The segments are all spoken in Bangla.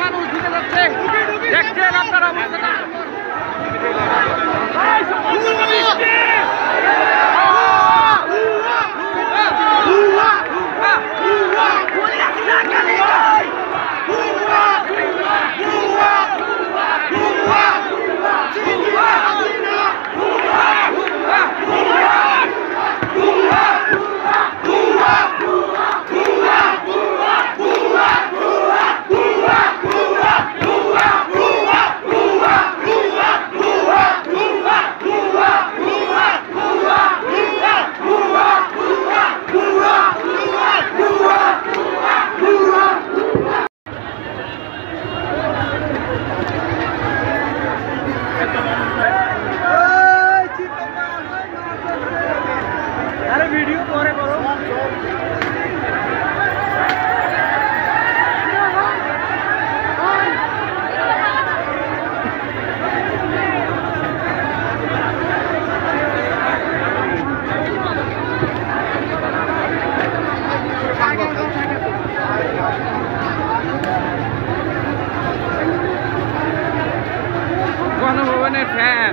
মানুষ ঢুকে যাচ্ছে, দেখছেন আপনারা অবস্থাটা। গণভবনের ফ্যান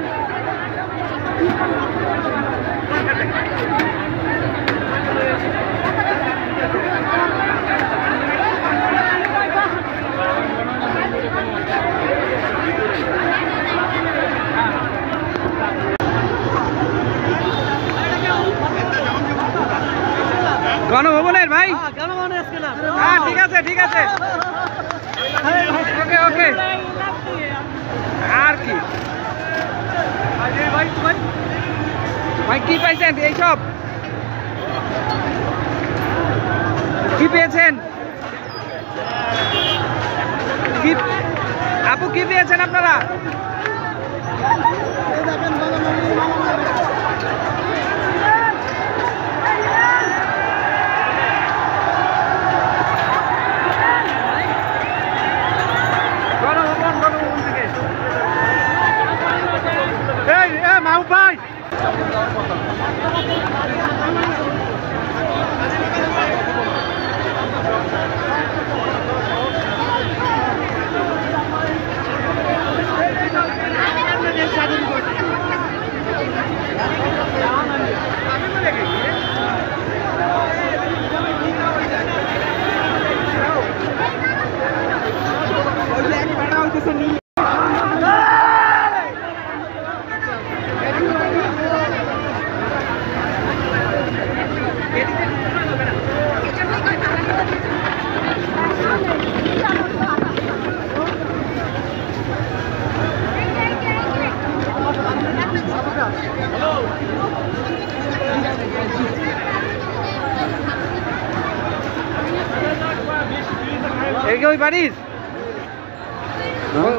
গণভবনের ভাই, হ্যাঁ ঠিক আছে ঠিক আছে, ওকে ওকে। আর কি ভাই কি পাইছেন এইসব, কি পেয়েছেন, কি আপু কি পেয়েছেন আপনারা? ভাই ওই বাড়ির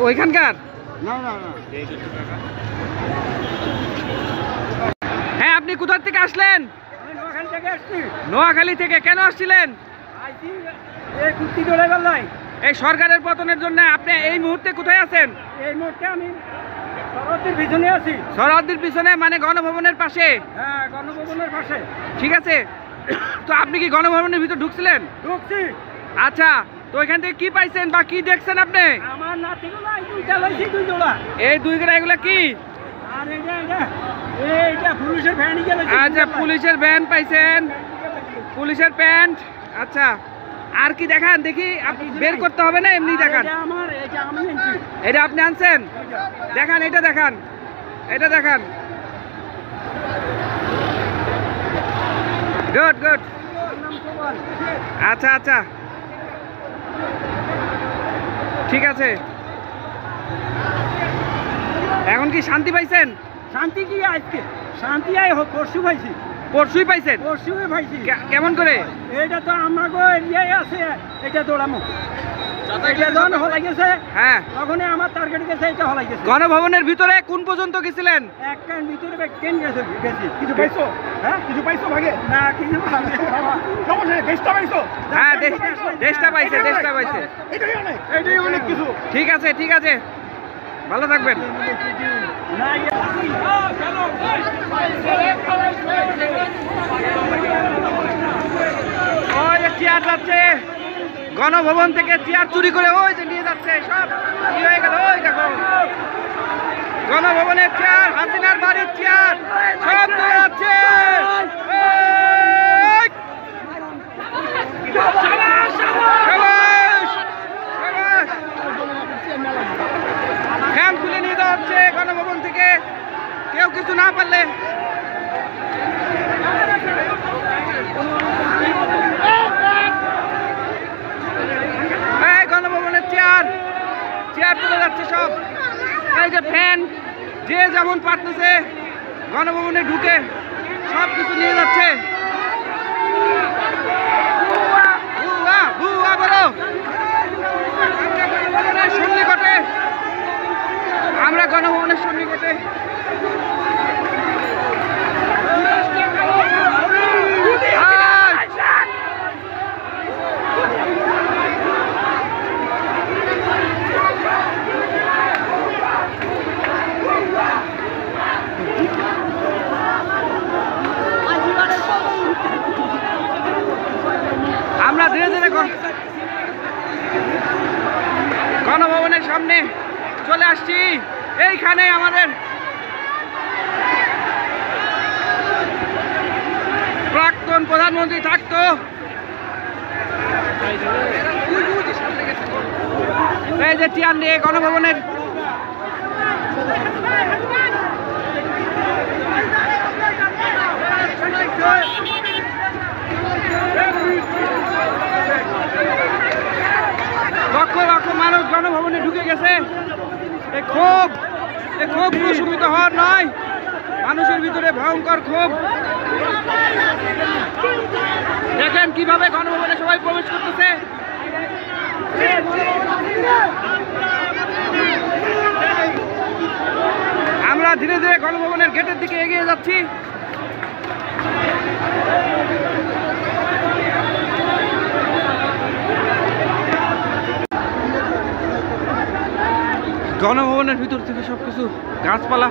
ওইখানকার? হ্যাঁ, আপনি কোথা থেকে আসলেন? নোয়াখালী থেকে। কেন আসছিলেন? এই সরকারের পতনের জন্য। আপনি এই মুহূর্তে কোথায় আছেন? এই মুহূর্তে আমি সরহদ্দির পিছনে আছি। সরহদ্দির পিছনে মানে গণভবনের পাশে? হ্যাঁ, গণভবনের পাশে। ঠিক আছে, তো আপনি কি গণভবনের ভিতর ঢুকছিলেন? ঢুকছি। আচ্ছা, তো এখান থেকে কি পাইছেন বা কি দেখছেন আপনি? আমার নাতিগুলো এই দুইটা লাইছি, দুই জোড়া। এই দুই জোড়া এগুলা কি? আর এইটা পুলিশের ভ্যান গেল। আচ্ছা, পুলিশের ভ্যান পাইছেন, পুলিশের প্যান্ট। আচ্ছা, আর কি দেখান দেখি, আপনি বের করতে হবে না, এমনি দেখান। এটা আপনি আনছেন? দেখান, এটা দেখান, এটা দেখান। Good good. আচ্ছা আচ্ছা, ঠিক আছে। এখন কি শান্তি পাইছেন? শান্তি কি আজকে? শান্তি আই হোক, পরশু পাইছি। পরশুই পাইছেন? পরশুই পাইছি। কেমন করে? এটা তো আমাগো এরিয়ায় আছে, এটা দৌড়ামো। হ্যাঁ, তখনই আমার টার্গেট গেছে, এটা হলাই গেছে। গণভবনের ভিতরে কোন পর্যন্ত গেছিলেন? একটা ভিতরে ট্রেন গেছে। কিছু পাইছো? হ্যাঁ, কিছু পাইছো ভাগে? না, কিছু পাইনি। সমস্যা নেই, দেশটা পাইছো? হ্যাঁ, দেশটা পাইছে, দেশটা পাইছে। এটাই অনেক কিছু। ঠিক আছে, ঠিক আছে, ভালো থাকবেন। ওই চেয়ার যাচ্ছে। গণভবন থেকে চেয়ার চুরি করে ওই যে নিয়ে যাচ্ছে সব কি হয়ে গেল ওই দেখো গণভবনের চেয়ার হাসিনার বাড়ির চেয়ার সব চলে যাচ্ছে এই! শাবাশ! শাবাশ! ফ্যান খুলে নিয়ে যাওয়া হচ্ছে গণভবন থেকে কেউ কিছু না পারলে এই গণভবনের চেয়ার চেয়ার চলে যাচ্ছে সব এই যে ফ্যান যে যেমন পারতেছে গণভবনে ঢুকে সব কিছু নিয়ে যাচ্ছে বুয়া বুয়া বলো গণভবনের সন্নিকটে আমরা গণভবনের সন্নিকটে আমরা ধীরে ধীরে গণভবনের সামনে চলে আসছি এইখানে আমাদের প্রাক্তন প্রধানমন্ত্রী থাকতো এই যে চেয়ার নিয়ে গণভবনের লক্ষ লক্ষ মানুষ গণভবনে ঢুকে গেছে এই ক্ষোভ প্রশমিত হওয়ার নয় মানুষের ভিতরে ভয়ঙ্কর ক্ষোভ দেখেন কিভাবে গণভবনে সবাই প্রবেশ করতেছে আমরা ধীরে ধীরে গণভবনের গেটের দিকে এগিয়ে যাচ্ছি গণভবনের ভিতর থেকে সবকিছু গাছপালা